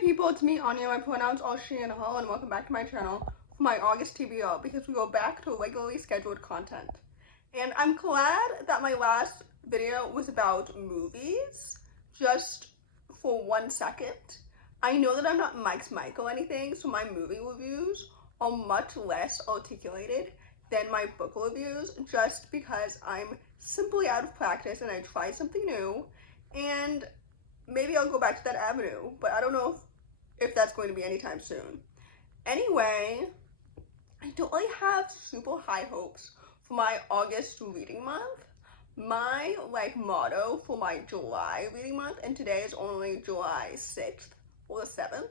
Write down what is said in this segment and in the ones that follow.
people, it's me, Anja. My pronouns are she and her, and welcome back to my channel for my August TBR because we go back to regularly scheduled content. And I'm glad that my last video was about movies, just for 1 second. I know that I'm not Mike's Mike or anything, so my movie reviews are much less articulated than my book reviews, just because I'm simply out of practice and I try something new, and maybe I'll go back to that avenue, but I don't know if that's going to be anytime soon. Anyway, I don't really have super high hopes for my August reading month. My motto for my July reading month, and today is only July 6th or the 7th,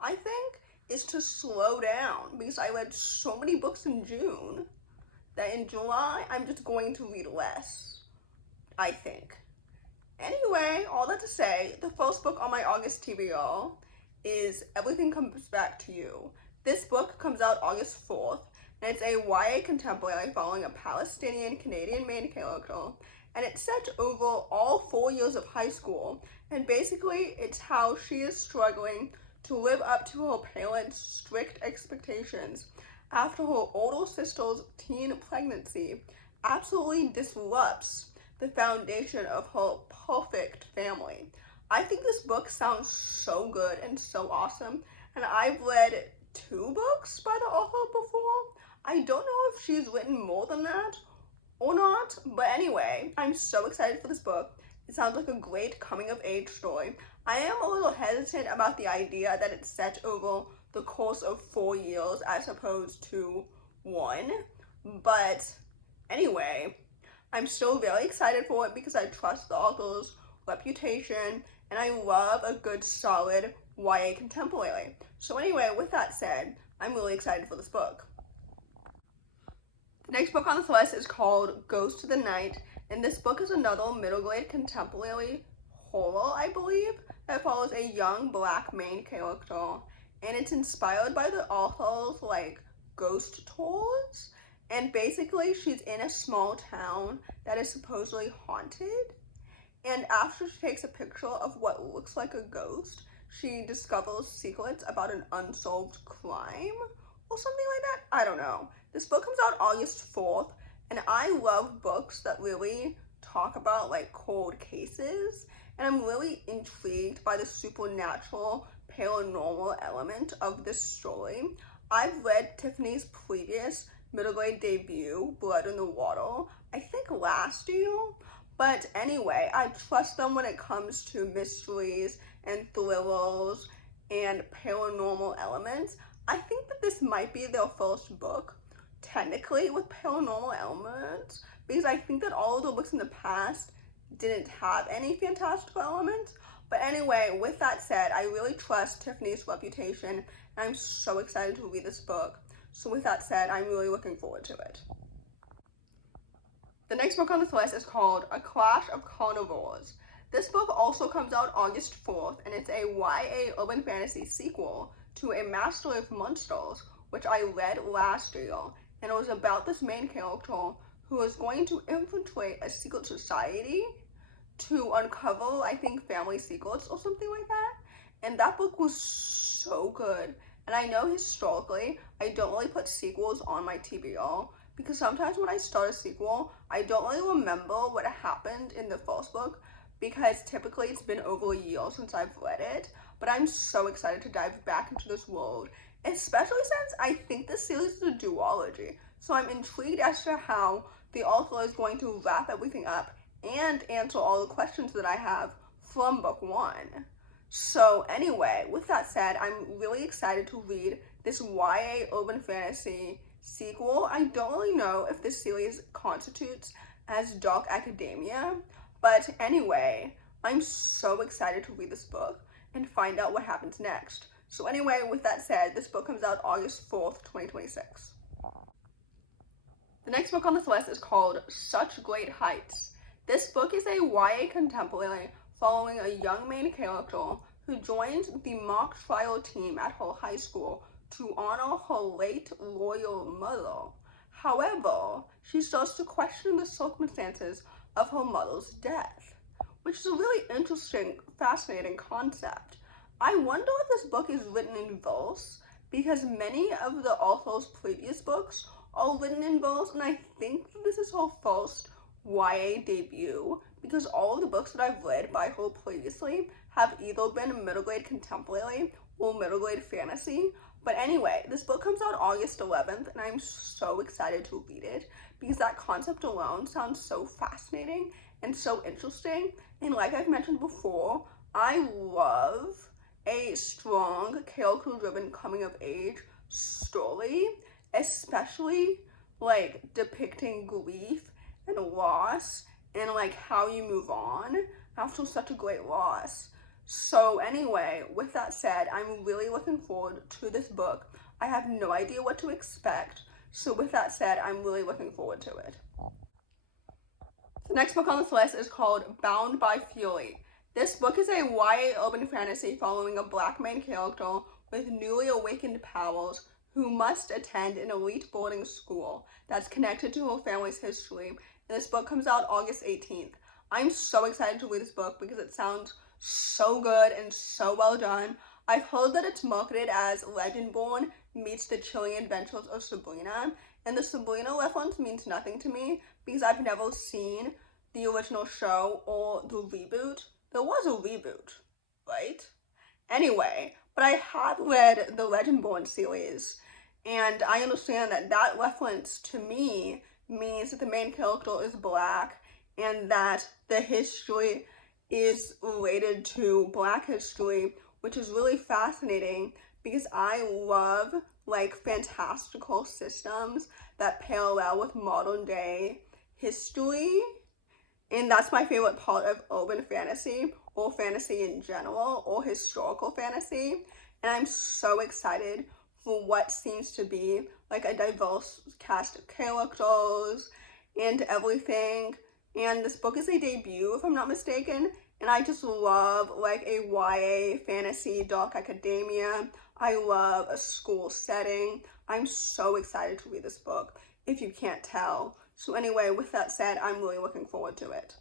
I think, is to slow down, because I read so many books in June that in July I'm just going to read less, I think. Anyway, all that to say, the first book on my August TBR is Everything Comes Back to You. This book comes out August 4th, and it's a YA contemporary following a Palestinian-Canadian main character, and it's set over all 4 years of high school, and basically it's how she is struggling to live up to her parents' strict expectations after her older sister's teen pregnancy absolutely disrupts the foundation of her perfect family. I think this book sounds so good and so awesome, and I've read 2 books by the author before. I don't know if she's written more than that or not, but anyway, I'm so excited for this book. It sounds like a great coming-of-age story. I am a little hesitant about the idea that it's set over the course of 4 years as opposed to 1, but anyway, I'm still very excited for it because I trust the author's reputation and I love a good solid YA contemporary. So anyway, with that said, I'm really excited for this book. The next book on this list is called Ghost of the Night, and this book is another middle grade contemporary horror, I believe, that follows a young black main character, and it's inspired by the author's ghost tours. And basically, she's in a small town that is supposedly haunted. And after she takes a picture of what looks like a ghost, she discovers secrets about an unsolved crime or something like that. I don't know. This book comes out August 4th, and I love books that really talk about cold cases. And I'm really intrigued by the supernatural, paranormal element of this story. I've read Tiffany's previous middle grade debut, Blood in the Water, I think last year, but anyway, I trust them when it comes to mysteries and thrillers and paranormal elements. I think that this might be their first book, technically, with paranormal elements, because I think that all of the books in the past didn't have any fantastical elements. But anyway, with that said, I really trust Tiffany's reputation, and I'm so excited to read this book. So with that said, I'm really looking forward to it. The next book on this list is called A Clash of Carnivores. This book also comes out August 4th, and it's a YA urban fantasy sequel to A Master of Monsters, which I read last year, and it was about this main character who is going to infiltrate a secret society to uncover, I think, family secrets or something like that. And that book was so good. And I know historically, I don't really put sequels on my TBR because sometimes when I start a sequel, I don't really remember what happened in the first book because typically it's been over a year since I've read it. But I'm so excited to dive back into this world, especially since I think this series is a duology. So I'm intrigued as to how the author is going to wrap everything up and answer all the questions that I have from book 1. So anyway, with that said, I'm really excited to read this YA urban fantasy sequel. I don't really know if this series constitutes as dark academia, but anyway, I'm so excited to read this book and find out what happens next. So anyway, with that said, this book comes out August 4th, 2026. The next book on this list is called Such Great Heights. This book is a YA contemporary following a young main character who joins the mock trial team at her high school to honor her late loyal mother. However, she starts to question the circumstances of her mother's death, which is a really interesting, fascinating concept. I wonder if this book is written in verse, because many of the author's previous books are written in verse, and I think this is her first YA debut, because all of the books that I've read by her previously have either been middle grade contemporary or middle grade fantasy. But anyway, this book comes out August 11th, and I'm so excited to read it because that concept alone sounds so fascinating and so interesting. And like I've mentioned before, I love a strong character-driven coming-of-age story, especially like depicting grief and loss and like how you move on after such a great loss. So anyway, with that said, I'm really looking forward to this book. I have no idea what to expect. So with that said, I'm really looking forward to it. The next book on this list is called Bound by Fury. This book is a YA urban fantasy following a Black main character with newly awakened powers who must attend an elite boarding school that's connected to her family's history. And this book comes out August 18th. I'm so excited to read this book because it sounds so good and so well done. I've heard that it's marketed as Legendborn meets the chilling adventures of Sabrina, and the Sabrina reference means nothing to me because I've never seen the original show or the reboot. There was a reboot, right? Anyway, but I have read the Legendborn series, and I understand that that reference to me means that the main character is Black and that the history is related to Black history, which is really fascinating because I love like fantastical systems that parallel with modern day history, and that's my favorite part of urban fantasy or fantasy in general or historical fantasy. And I'm so excited for what seems to be like a diverse cast of characters and everything. And this book is a debut, if I'm not mistaken, and I just love like a YA fantasy dark academia. I love a school setting. I'm so excited to read this book, if you can't tell. So anyway, with that said, I'm really looking forward to it.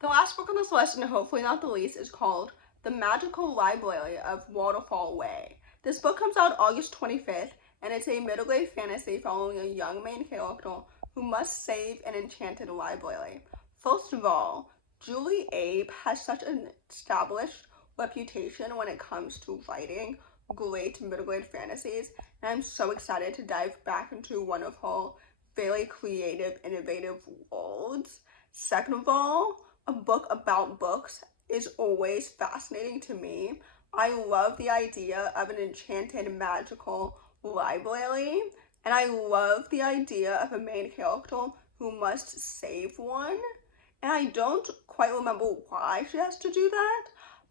The last book on this list, and hopefully not the least, is called The Magical Library of Waterfall Way. This book comes out August 25th, and it's a middle grade fantasy following a young main character who must save an enchanted library. First of all, Julie Abe has such an established reputation when it comes to writing great middle grade fantasies, and I'm so excited to dive back into one of her very creative, innovative worlds. Second of all, a book about books is always fascinating to me. I love the idea of an enchanted magical library, and I love the idea of a main character who must save one. And I don't quite remember why she has to do that.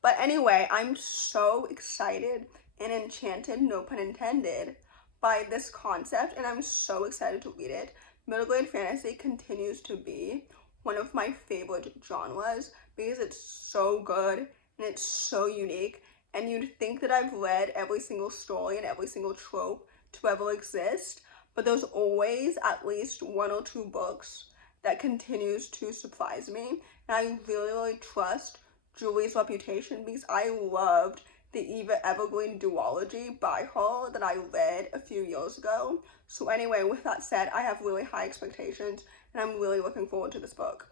But anyway, I'm so excited and enchanted, no pun intended, by this concept, and I'm so excited to read it. Middle grade fantasy continues to be one of my favorite genres because it's so good and it's so unique, and you'd think that I've read every single story and every single trope to ever exist, but there's always at least one or two books that continues to surprise me, and I really trust Julie's reputation because I loved the Eva Evergreen duology by her that I read a few years ago. So anyway, with that said, I have really high expectations, and I'm really looking forward to this book.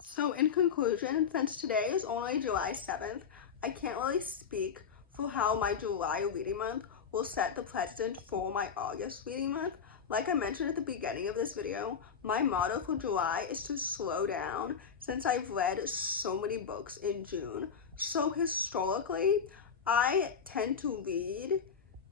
So in conclusion, since today is only July 7th, I can't really speak for how my July reading month will set the precedent for my August reading month. Like I mentioned at the beginning of this video, my motto for July is to slow down since I've read so many books in June. So historically, I tend to read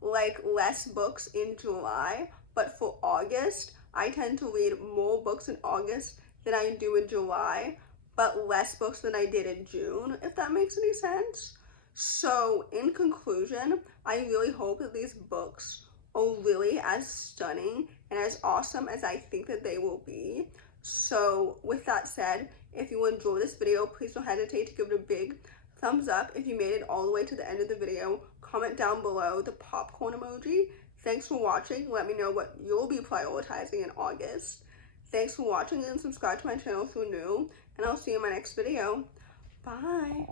like less books in July, but for August, I tend to read more books in August than I do in July, but less books than I did in June, if that makes any sense. So in conclusion, I really hope that these books are really as stunning and as awesome as I think that they will be. So with that said, if you enjoyed this video, please don't hesitate to give it a big thumbs up. If you made it all the way to the end of the video, comment down below the popcorn emoji. Thanks for watching. Let me know what you'll be prioritizing in August. Thanks for watching, and subscribe to my channel if you're new, and I'll see you in my next video. Bye.